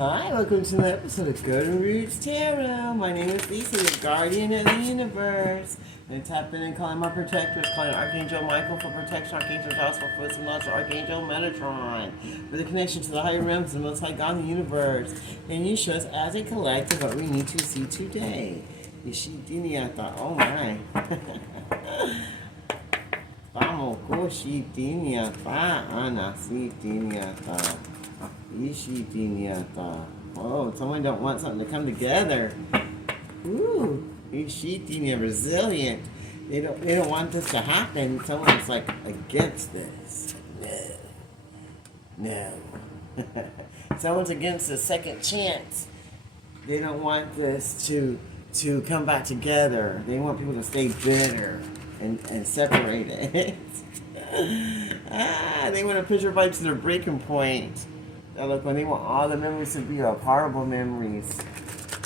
Hi, welcome to another episode of Golden Roots Tarot. My name is Lisa, your guardian of the universe. I'm going to tap in and call in my protectors, calling Archangel Michael for protection, Archangel Joshua for wisdom, knowledge, Archangel Metatron for the connection to the higher realms and the Most High God in the universe. And you show us as a collective what we need to see today. Ishidiniata, oh my. Vamos, Koshidiniata, Anasidiniata. Ishidiniata. Oh, someone don't want something to come together. Ooh, Ishidinia, resilient. They don't want this to happen. Someone's like against this. No. Someone's against the second chance. They don't want this to come back together. They want people to stay bitter and separated. They want to push everybody to their breaking point. Look, when they want all the memories to be horrible memories.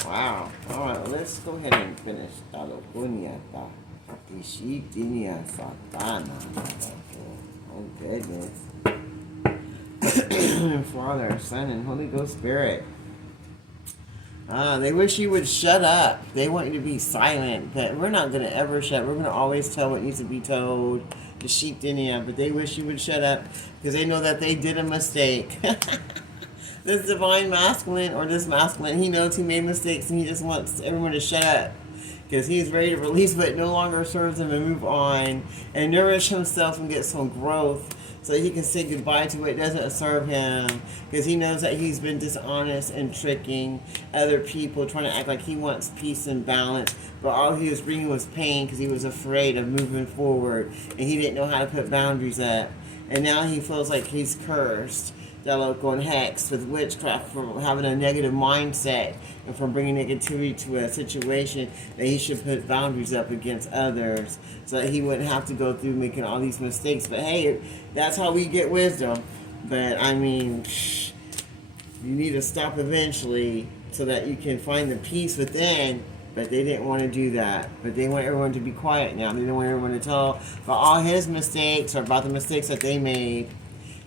Wow. Alright, well, let's go ahead and finish. Oh goodness. Father, Son, and Holy Ghost Spirit. They wish you would shut up. They want you to be silent, but we're not going to ever shut. We're going to always tell what needs to be told. The sheep didn't, but they wish you would shut up because they know that they did a mistake. This divine masculine or this masculine, he knows he made mistakes and he just wants everyone to shut up because he's ready to release what no longer serves him and move on and nourish himself and get some growth so he can say goodbye to what doesn't serve him because he knows that he's been dishonest and tricking other people, trying to act like he wants peace and balance, but all he was bringing was pain because he was afraid of moving forward and he didn't know how to put boundaries up. And now he feels like he's cursed, going hexed with witchcraft from having a negative mindset and from bringing negativity to a situation that he should put boundaries up against others so that he wouldn't have to go through making all these mistakes. But hey, that's how we get wisdom. But I mean, you need to stop eventually so that you can find the peace within. But they didn't want to do that. But they want everyone to be quiet now. They don't want everyone to tell about all his mistakes or about the mistakes that they made.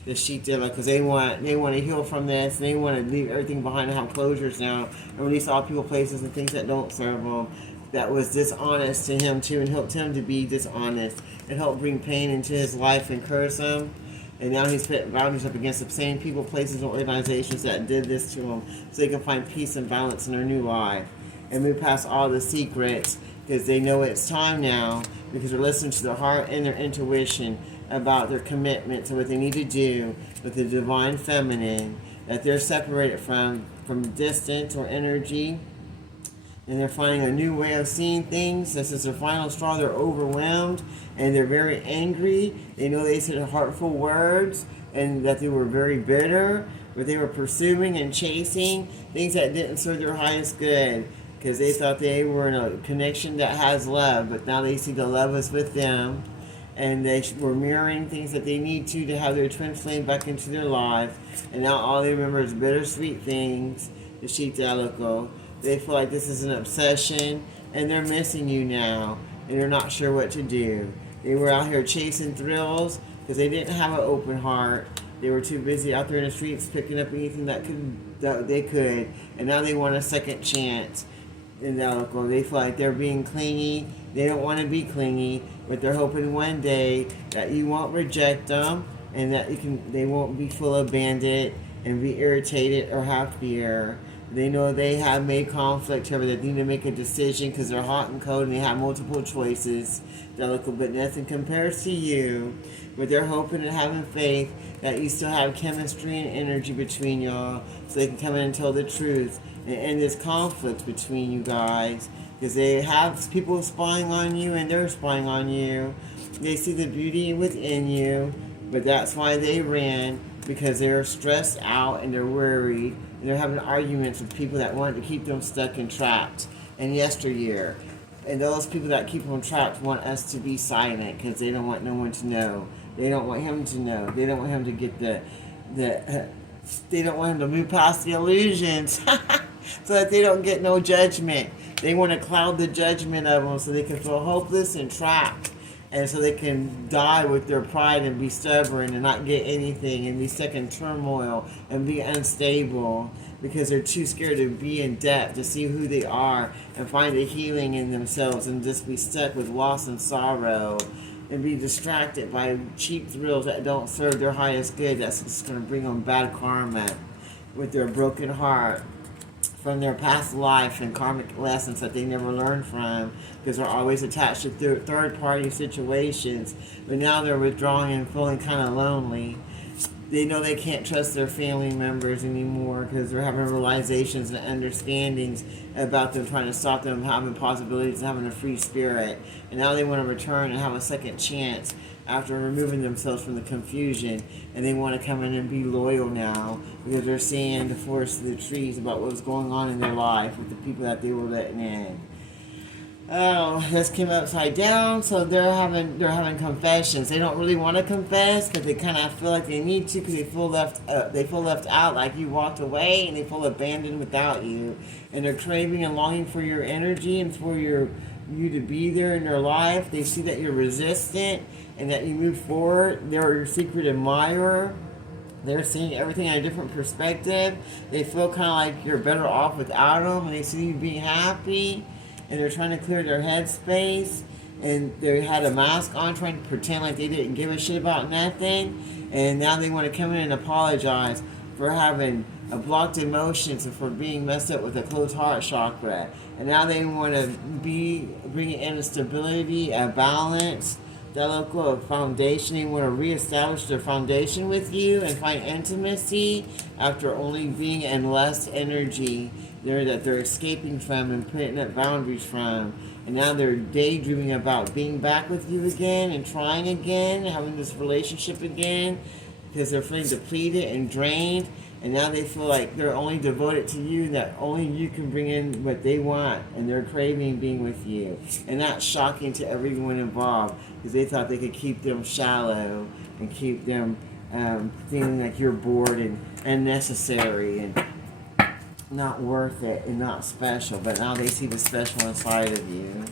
The sheep dealer, because they want to heal from this. And they want to leave everything behind and have closures now and release all people, places, and things that don't serve them. That was dishonest to him too, and helped him to be dishonest and helped bring pain into his life and curse him. And now he's putting boundaries up against the same people, places, and organizations that did this to him, so they can find peace and balance in their new life and move past all the secrets because they know it's time now because they're listening to their heart and their intuition about their commitment to what they need to do with the divine feminine that they're separated from distance or energy, and they're finding a new way of seeing things. This is their final straw. They're overwhelmed and they're very angry. They know they said hurtful words and that they were very bitter, but they were pursuing and chasing things that didn't serve their highest good because they thought they were in a connection that has love, but now they see the love is with them. And they were mirroring things that they need to have their twin flame back into their life. And now all they remember is bittersweet things, the sheep delico. They feel like this is an obsession, and they're missing you now, and they're not sure what to do. They were out here chasing thrills because they didn't have an open heart. They were too busy out there in the streets picking up anything that they could, and now they want a second chance. And they feel like they're being clingy. They don't want to be clingy, but they're hoping one day that you won't reject them and that they won't be full of bandit and be irritated or have fear. They know they have made conflict here, but they need to make a decision because they're hot and cold and they have multiple choices. But nothing compares to you. But they're hoping and having faith that you still have chemistry and energy between y'all so they can come in and tell the truth and end this conflict between you guys. Because they have people spying on you and they're spying on you. They see the beauty within you, but that's why they ran, because they're stressed out and they're worried and they're having arguments with people that want to keep them stuck and trapped in yesteryear. And those people that keep them trapped want us to be silent because they don't want no one to know. They don't want him to know. They don't want him to get they don't want him to move past the illusions so that they don't get no judgment. They want to cloud the judgment of them so they can feel hopeless and trapped. And so they can die with their pride and be stubborn and not get anything and be stuck in turmoil and be unstable. because they're too scared to be in depth, to see who they are and find a healing in themselves, and just be stuck with loss and sorrow and be distracted by cheap thrills that don't serve their highest good. That's just going to bring them bad karma with their broken heart from their past life and karmic lessons that they never learned from, because they're always attached to third-party situations. But now they're withdrawing and feeling kind of lonely. They know they can't trust their family members anymore because they're having realizations and understandings about them trying to stop them having possibilities and having a free spirit. And now they want to return and have a second chance after removing themselves from the confusion. And they want to come in and be loyal now because they're seeing the forest of the trees about what was going on in their life with the people that they were letting in. Oh, this came upside down, so they're having confessions. They don't really want to confess because they kind of feel like they need to, because they feel left out, like you walked away, and they feel abandoned without you, and they're craving and longing for your energy and for you to be there in their life. They see that you're resistant and that you move forward. They're your secret admirer. They're seeing everything in a different perspective. They feel kind of like you're better off without them, and they see you being happy. And they're trying to clear their headspace, and they had a mask on, trying to pretend like they didn't give a shit about nothing, and now they want to come in and apologize for having blocked emotions and for being messed up with a closed heart chakra. And now they want to bring in a stability, a balance, that local foundation. They want to reestablish their foundation with you and find intimacy after only being in less energy that they're escaping from and putting up boundaries from. And now they're daydreaming about being back with you again and trying again, having this relationship again, because they're feeling depleted and drained. And now they feel like they're only devoted to you, that only you can bring in what they want, and they're craving being with you. And that's shocking to everyone involved, because they thought they could keep them shallow and keep them feeling like you're bored and unnecessary and not worth it and not special. But now they see the special inside of you.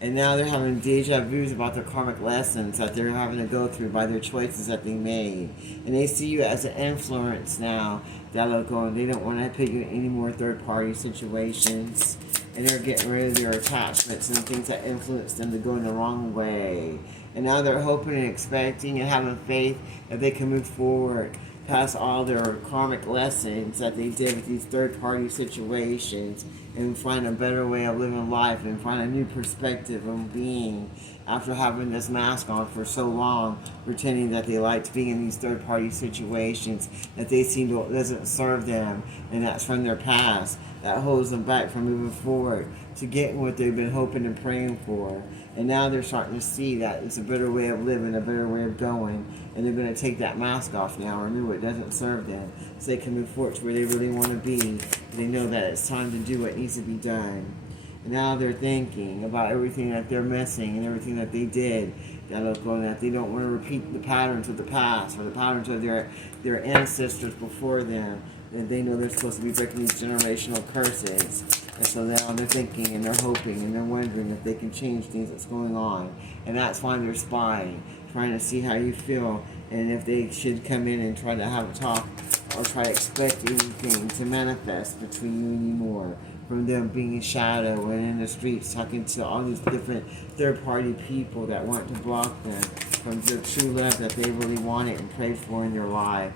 And now they're having deja vus about their karmic lessons that they're having to go through by their choices that they made. And they see you as an influence now. They don't want to put you in any more third-party situations. And they're getting rid of their attachments and things that influence them to go in the wrong way. And now they're hoping and expecting and having faith that they can move forward past all their karmic lessons that they did with these third-party situations, and find a better way of living life and find a new perspective of being after having this mask on for so long, pretending that they liked being in these third-party situations that they seem to doesn't serve them, and that's from their past that holds them back from moving forward to getting what they've been hoping and praying for. And now they're starting to see that it's a better way of living, a better way of going, and they're going to take that mask off now, remove it doesn't serve them, so they can move forward to where they really want to be. They know that it's time to do what needs to be done. And now they're thinking about everything that they're missing and everything that they did, that they don't want to repeat the patterns of the past or the patterns of their ancestors before them. And they know they're supposed to be breaking these generational curses. And so now they're thinking and they're hoping and they're wondering if they can change things that's going on. And that's why they're spying, trying to see how you feel, and if they should come in and try to have a talk or try to expect anything to manifest between you and you more. From them being in shadow and in the streets talking to all these different third-party people that want to block them from the true love that they really wanted and prayed for in their life.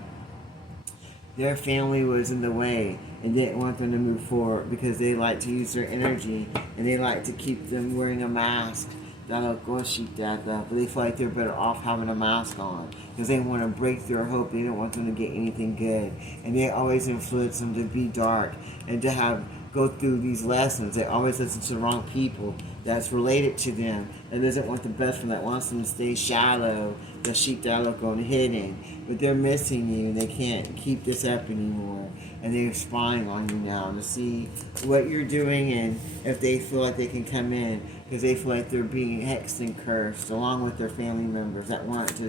Their family was in the way and didn't want them to move forward because they like to use their energy and they like to keep them wearing a mask. But they feel like they're better off having a mask on because they want to break their hope. They don't want them to get anything good. And they always influence them to be dark and to go through these lessons. They always listen to the wrong people that's related to them, that doesn't want the best for them, that wants them to stay shallow, the sheep that look on hidden. But they're missing you and they can't keep this up anymore. And they're spying on you now to see what you're doing and if they feel like they can come in, because they feel like they're being hexed and cursed along with their family members that want to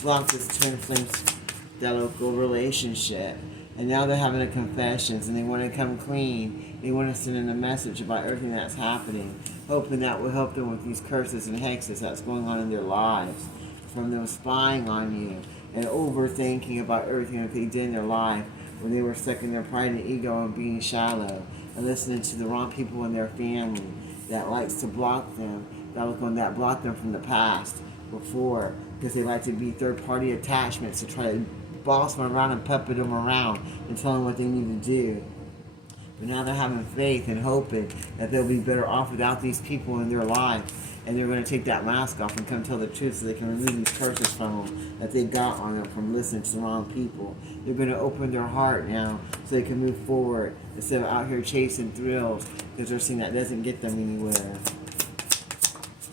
block this twin flame local relationship. And now they're having a confessions and they want to come clean. They want to send in a message about everything that's happening, hoping that will help them with these curses and hexes that's going on in their lives, from them spying on you and overthinking about everything that they did in their life, when they were stuck in their pride and ego and being shallow and listening to the wrong people in their family that likes to block them, that blocked them from the past before, because they like to be third-party attachments to try to boss them around and puppet them around and tell them what they need to do. But now they're having faith and hoping that they'll be better off without these people in their life. And they're going to take that mask off and come tell the truth so they can remove these curses from them that they got on them from listening to the wrong people. They're going to open their heart now so they can move forward instead of out here chasing thrills, because they're seeing that doesn't get them anywhere.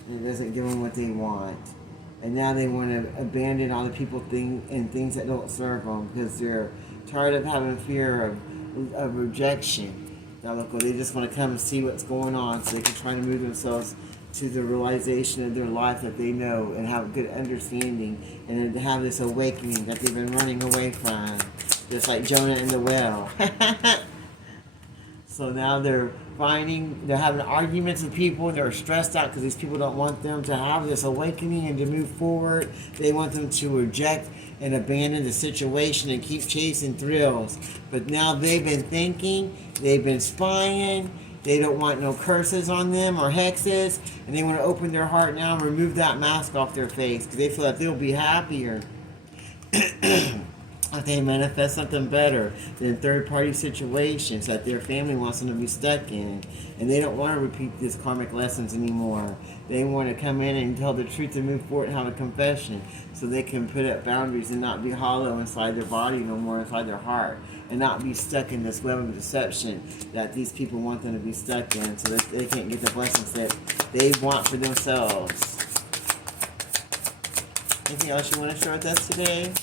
And it doesn't give them what they want. And now they want to abandon all the people and things that don't serve them, because they're tired of having fear of rejection. They just want to come and see what's going on so they can try to move themselves to the realization of their life that they know and have a good understanding and to have this awakening that they've been running away from, just like Jonah and the whale. So now they're having arguments with people, and they're stressed out because these people don't want them to have this awakening and to move forward. They want them to reject and abandon the situation and keep chasing thrills. But now they've been thinking, they've been spying, they don't want no curses on them or hexes, and they want to open their heart now and remove that mask off their face because they feel that they'll be happier if they manifest something better than third-party situations that their family wants them to be stuck in. And they don't want to repeat these karmic lessons anymore. They want to come in and tell the truth and move forward and have a confession so they can put up boundaries and not be hollow inside their body no more, inside their heart, and not be stuck in this web of deception that these people want them to be stuck in so that they can't get the blessings that they want for themselves. Anything else you want to share with us today?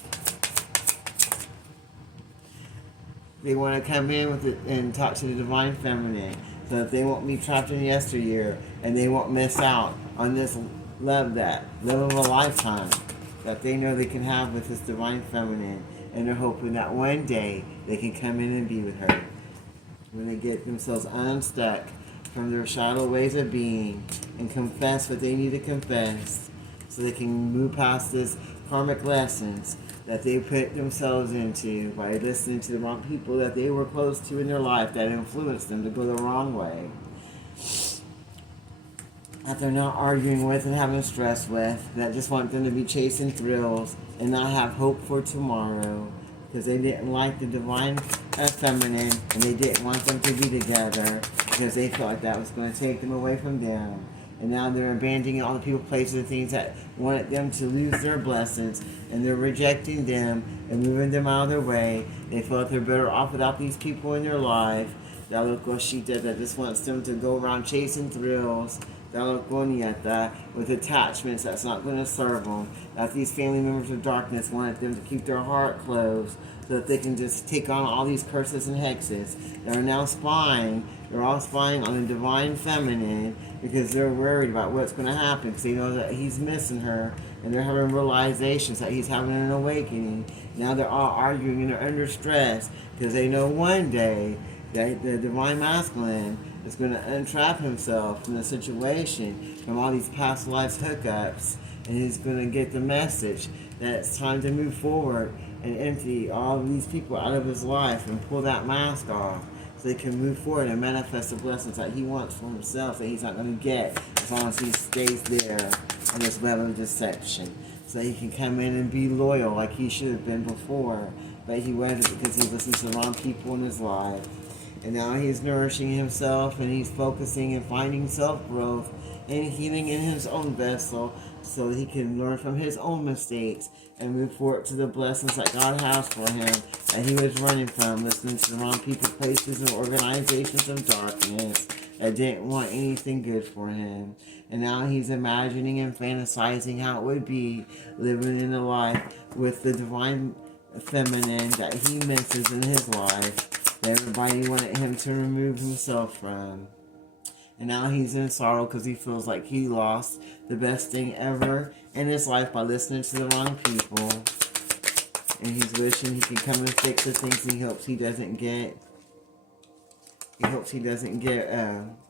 They want to come in with it and talk to the Divine Feminine so that they won't be trapped in yesteryear and they won't miss out on this love of a lifetime that they know they can have with this Divine Feminine. And they're hoping that one day they can come in and be with her when they get themselves unstuck from their shallow ways of being and confess what they need to confess so they can move past this karmic lessons that they put themselves into by listening to the wrong people that they were close to in their life that influenced them to go the wrong way, that they're not arguing with and having stress with, that just want them to be chasing thrills and not have hope for tomorrow because they didn't like the Divine Feminine and they didn't want them to be together because they felt like that was going to take them away from them. And now they're abandoning all the people, places, and things that wanted them to lose their blessings, and they're rejecting them and moving them out of their way. They feel like they're better off without these people in their life. That just wants them to go around chasing thrills, with attachments that's not going to serve them. That these family members of darkness wanted them to keep their heart closed so that they can just take on all these curses and hexes. They're now spying. They're all spying on the Divine Feminine because they're worried about what's going to happen because they know that he's missing her and they're having realizations that he's having an awakening. Now they're all arguing and they're under stress because they know one day that the Divine Masculine is going to untrap himself from the situation, from all these past lives hookups, and he's going to get the message that it's time to move forward and empty all of these people out of his life and pull that mask off so he can move forward and manifest the blessings that he wants for himself that he's not going to get as long as he stays there in this web of deception. So he can come in and be loyal like he should have been before, but he wasn't because he listened to the wrong people in his life. And now he's nourishing himself and he's focusing and finding self-growth and healing in his own vessel so he can learn from his own mistakes and move forward to the blessings that God has for him that he was running from, listening to the wrong people, places, and organizations of darkness that didn't want anything good for him. And now he's imagining and fantasizing how it would be living in a life with the Divine Feminine that he misses in his life. Everybody wanted him to remove himself from. And now he's in sorrow because he feels like he lost the best thing ever in his life by listening to the wrong people. And he's wishing he could come and fix the things he hopes he doesn't get. He hopes he doesn't get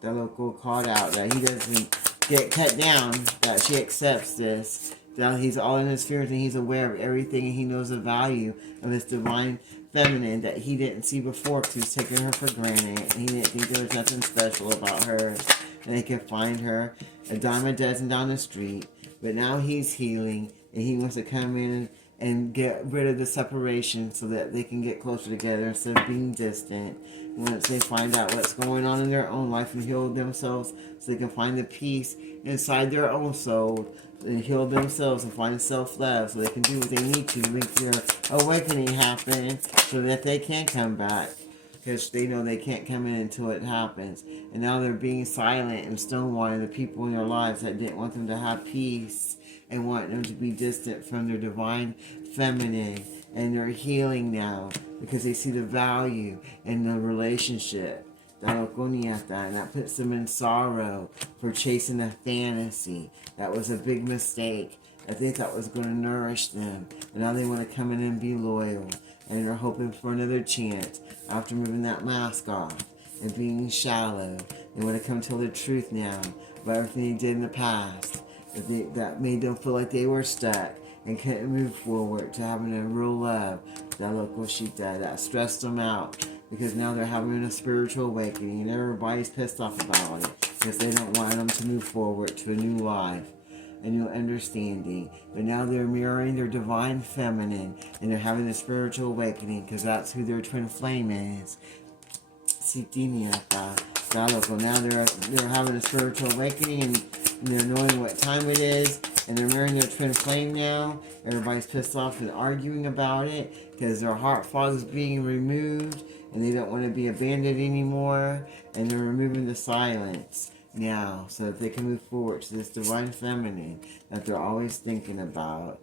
the local called out, that he doesn't get cut down, that she accepts this. That he's all in his fears and he's aware of everything and he knows the value of his Divine feminine that he didn't see before because he was taking her for granted. He didn't think there was nothing special about her. And they could find her a dime a dozen down the street. But now he's healing and he wants to come in and get rid of the separation so that they can get closer together instead of being distant. Once they find out what's going on in their own life and heal themselves so they can find the peace inside their own soul and heal themselves and find self-love so they can do what they need to make their awakening happen so that they can come back. Because they know they can't come in until it happens. And now they're being silent and stonewalling the people in their lives that didn't want them to have peace and want them to be distant from their divine feminine. And they're healing now because they see the value in the relationship. And that puts them in sorrow for chasing a fantasy. That was a big mistake that they thought was going to nourish them. And now they want to come in and be loyal. And they're hoping for another chance after moving that mask off and being shallow. They want to come tell the truth now about everything they did in the past that made them feel like they were stuck and couldn't move forward to having a real love. That local shita that stressed them out because now they're having a spiritual awakening and everybody's pissed off about it because they don't want them to move forward to a new life, a new understanding. But now they're mirroring their divine feminine and they're having a spiritual awakening because that's who their twin flame is. Now they're having a spiritual awakening and they're knowing what time it is and they're mirroring their twin flame now. Everybody's pissed off and arguing about it because their heart fog is being removed and they don't want to be abandoned anymore, and they're removing the silence now so that they can move forward to this divine feminine that they're always thinking about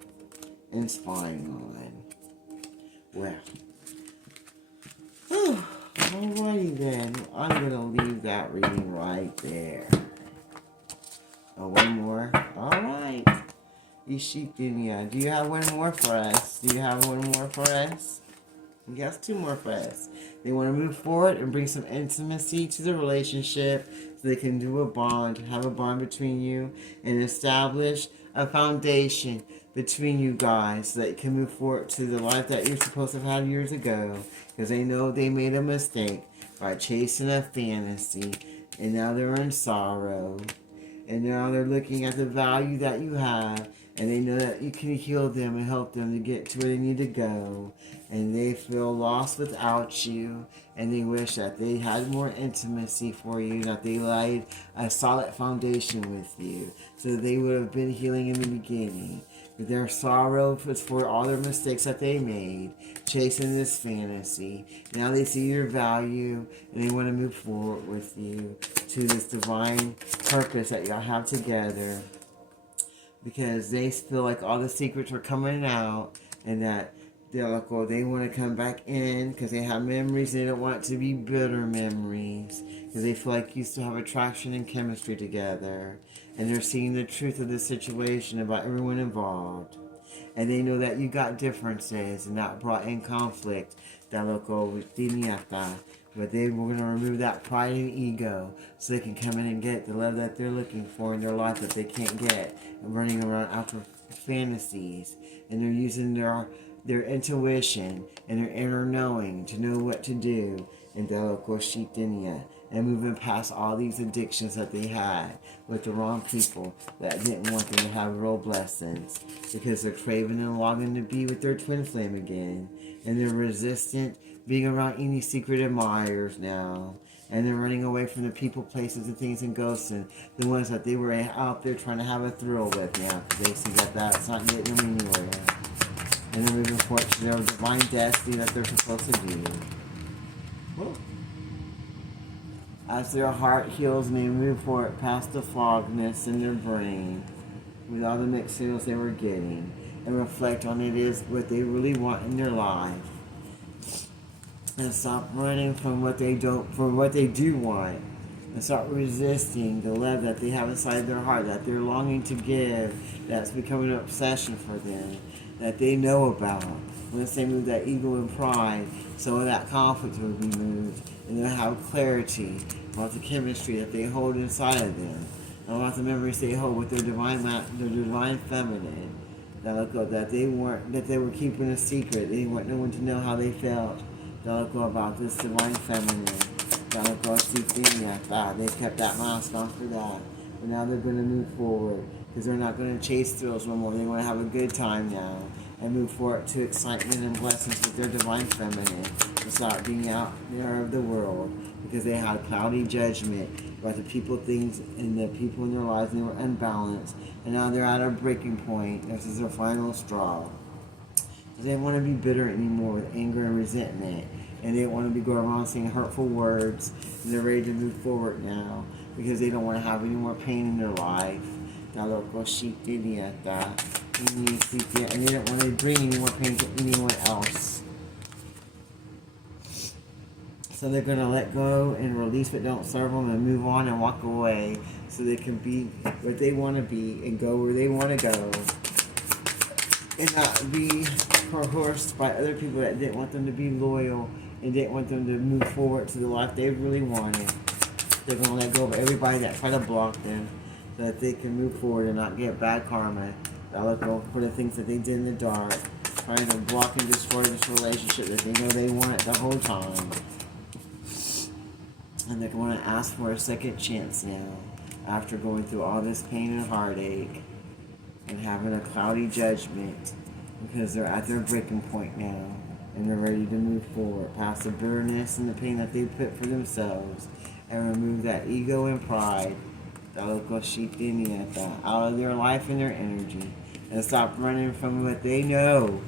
and spying on. Well, alrighty then, I'm going to leave that reading right there. Oh, one more? Alright. Ishikinya, do you have one more for us? Do you have one more for us? He has two more for us. They want to move forward and bring some intimacy to the relationship so they can do a bond, have a bond between you, and establish a foundation between you guys so that you can move forward to the life that you're supposed to have had years ago. Because they know they made a mistake by chasing a fantasy, and now they're in sorrow. And now they're looking at the value that you have, and they know that you can heal them and help them to get to where they need to go. And they feel lost without you, and they wish that they had more intimacy for you, that they laid a solid foundation with you, so that they would have been healing in the beginning. Their sorrow was for all their mistakes that they made, chasing this fantasy. Now they see your value, and they want to move forward with you to this divine purpose that y'all have together. Because they feel like all the secrets are coming out, and that they want to come back in because they have memories. They don't want it to be bitter memories because they feel like you still have attraction and chemistry together. And they're seeing the truth of the situation about everyone involved. And they know that you got differences and that brought in conflict. But they were going to remove that pride and ego so they can come in and get the love that they're looking for in their life that they can't get. And running around after fantasies. And they're using their intuition and their inner knowing to know what to do in and moving past all these addictions that they had with the wrong people that didn't want them to have real blessings because they're craving and longing to be with their twin flame again, and they're resistant being around any secret admirers now, and they're running away from the people, places, and things and ghosts and the ones that they were out there trying to have a thrill with now because they see that that's not getting them anywhere. And they're moving forward to their divine destiny that they're supposed to do. Whoa. As their heart heals and they move forward past the fogness in their brain with all the mixed signals they were getting and reflect on it is what they really want in their life. And stop running from what they do want. And start resisting the love that they have inside their heart, that they're longing to give, that's becoming an obsession for them, that they know about. Once they move that ego and pride, some of that conflict will be moved, and they'll have clarity about the chemistry that they hold inside of them, and about the memories they hold with their divine feminine, that they were keeping a secret. They didn't want no one to know how they felt Don't go about this divine feminine. Don't go see things like that. They kept that mask on for that. But now they're going to move forward because they're not going to chase thrills no more. They want to have a good time now and move forward to excitement and blessings with their divine feminine and start being out there of the world because they had cloudy judgment about the people, things, and the people in their lives, and they were unbalanced. And now they're at a breaking point. This is their final straw. They didn't want to be bitter anymore with anger and resentment. And they don't want to be going around saying hurtful words. And they're ready to move forward now because they don't want to have any more pain in their life. And they don't want to bring any more pain to anyone else. So they're going to let go and release what don't serve them and move on and walk away so they can be what they want to be and go where they want to go. And not be coerced by other people that didn't want them to be loyal and didn't want them to move forward to the life they really wanted. They're going to let go of everybody that tried to block them so that they can move forward and not get bad karma. They'll let go for the things that they did in the dark, trying to block and destroy this relationship that they know they wanted the whole time. And they're going to ask for a second chance now after going through all this pain and heartache and having a cloudy judgment because they're at their breaking point now and they're ready to move forward past the bitterness and the pain that they put for themselves and remove that ego and pride out of their life and their energy and stop running from what they know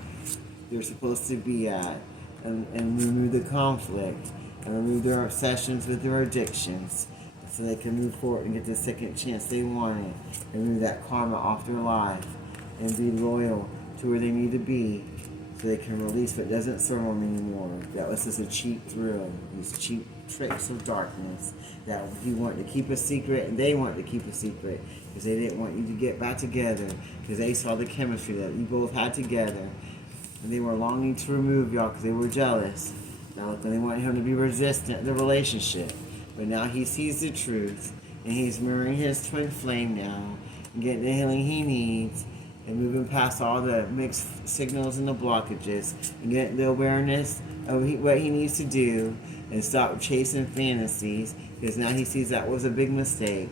they're supposed to be at and remove the conflict and remove their obsessions with their addictions so they can move forward and get the second chance they wanted and remove that karma off their life and be loyal to where they need to be so they can release what doesn't serve them anymore. That was just a cheap thrill, these cheap tricks of darkness that he wanted to keep a secret and they wanted to keep a secret because they didn't want you to get back together because they saw the chemistry that you both had together and they were longing to remove y'all because they were jealous. Now they wanted him to be resistant to the relationship. But now he sees the truth, and he's mirroring his twin flame now, and getting the healing he needs, and moving past all the mixed signals and the blockages, and getting the awareness of what he needs to do, and stop chasing fantasies, because now he sees that was a big mistake,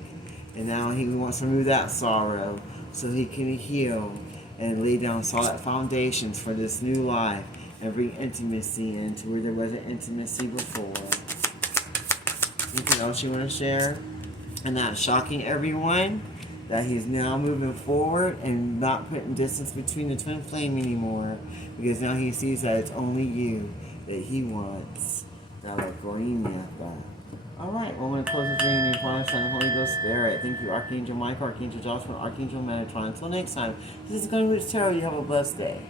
and now he wants to remove that sorrow, so he can heal, and lay down solid foundations for this new life, and bring intimacy into where there wasn't intimacy before. Anything else you want to share? And that's shocking everyone that he's now moving forward and not putting distance between the twin flame anymore because now he sees that it's only you that he wants. Alright, well, I'm going to close this reading in Father, Son, and Holy Ghost Spirit. Thank you, Archangel Michael, Archangel Joshua, Archangel Metatron. Until next time, this is Gunwood's Tarot. You have a blessed day.